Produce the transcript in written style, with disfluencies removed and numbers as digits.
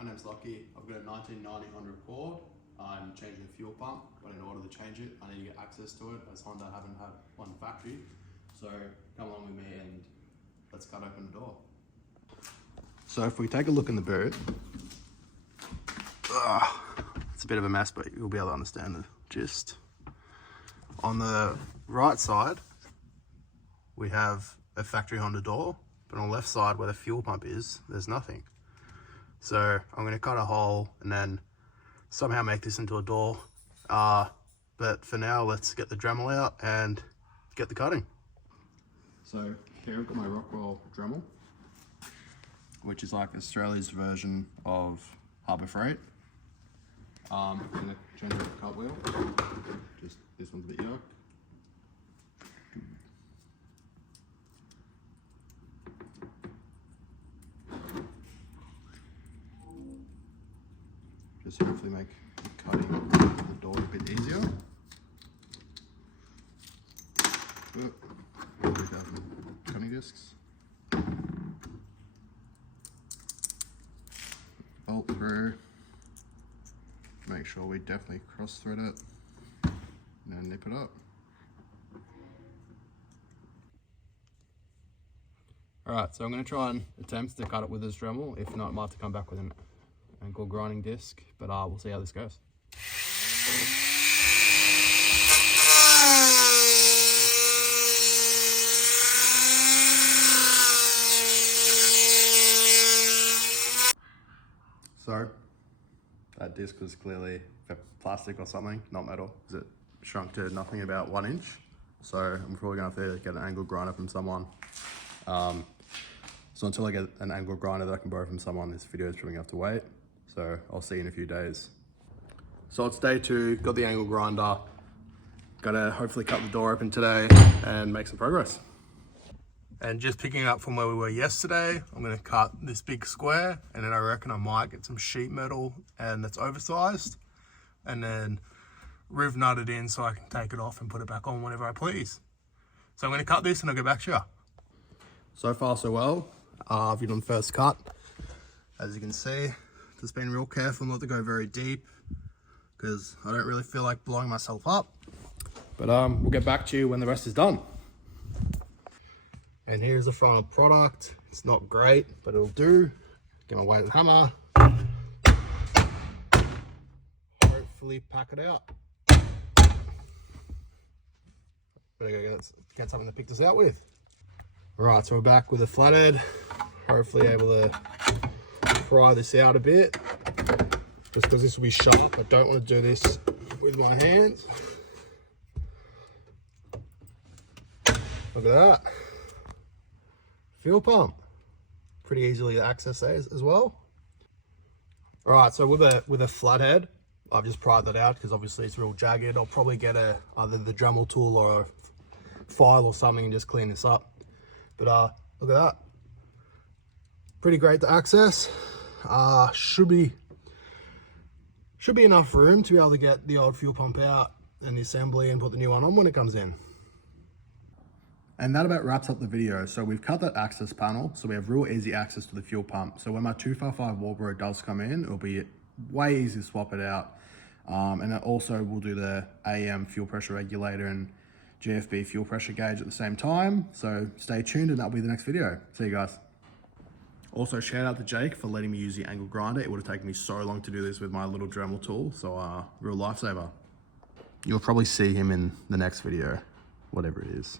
my name's Lucky. I've got a 1990 Honda Accord. I'm changing the fuel pump, but in order to change it, I need to get access to it, as Honda haven't had one factory. So come along with me and let's cut open the door. So if we take a look in the boot, it's a bit of a mess, but you'll be able to understand the gist. On the right side, we have a factory Honda door, but on the left side where the fuel pump is, there's nothing. So I'm going to cut a hole and then somehow make this into a door. But for now, let's get the Dremel out and get the cutting. So here I've got my Rockwell Dremel, which is like Australia's version of Harbor Freight. I'm going to change out the cut wheel. Just this one's a bit yoked. Just hopefully make cutting the door a bit easier. Cutting discs. Bolt through. Make sure we definitely cross thread it and then nip it up. Alright, so I'm going to try and attempt to cut it with this Dremel. If not, I might have to come back with an angle grinding disc, but we'll see how this goes. So that disc was clearly plastic or something, not metal, because it shrunk to nothing about 1 inch. So I'm probably going to have to get an angle grinder from someone. So until I get an angle grinder that I can borrow from someone, this video is probably going to have to wait. So I'll see you in a few days. So it's day 2, got the angle grinder. Gotta hopefully cut the door open today and make some progress. And just picking up from where we were yesterday, I'm gonna cut this big square, and then I reckon I might get some sheet metal and that's oversized, and then riv nut it in so I can take it off and put it back on whenever I please. So I'm gonna cut this and I'll get back to you. So far so well. I've done the first cut. As you can see, just been real careful not to go very deep because I don't really feel like blowing myself up. But we'll get back to you when the rest is done. And here's the final product. It's not great, but it'll do. Get my weighted hammer. Hopefully pack it out. Better go get something to pick this out with. All right, so we're back with a flathead. Hopefully able to pry this out a bit. Just because this will be sharp, I don't want to do this with my hands. Look at that. Fuel pump. Pretty easily to access those as well. All right, so with a flathead, I've just pried that out because obviously it's real jagged. I'll probably get either the Dremel tool or a file or something and just clean this up. But look at that. Pretty great to access. Should be enough room to be able to get the old fuel pump out and the assembly and put the new one on when it comes in. And that about wraps up the video. So we've cut that access panel, so we have real easy access to the fuel pump. So when my 255 Walbro does come in, it'll be way easy to swap it out. And then also we'll do the AM fuel pressure regulator and GFB fuel pressure gauge at the same time. So stay tuned and that'll be the next video. See you guys. Also shout out to Jake for letting me use the angle grinder. It would have taken me so long to do this with my little Dremel tool. So real lifesaver. You'll probably see him in the next video, whatever it is.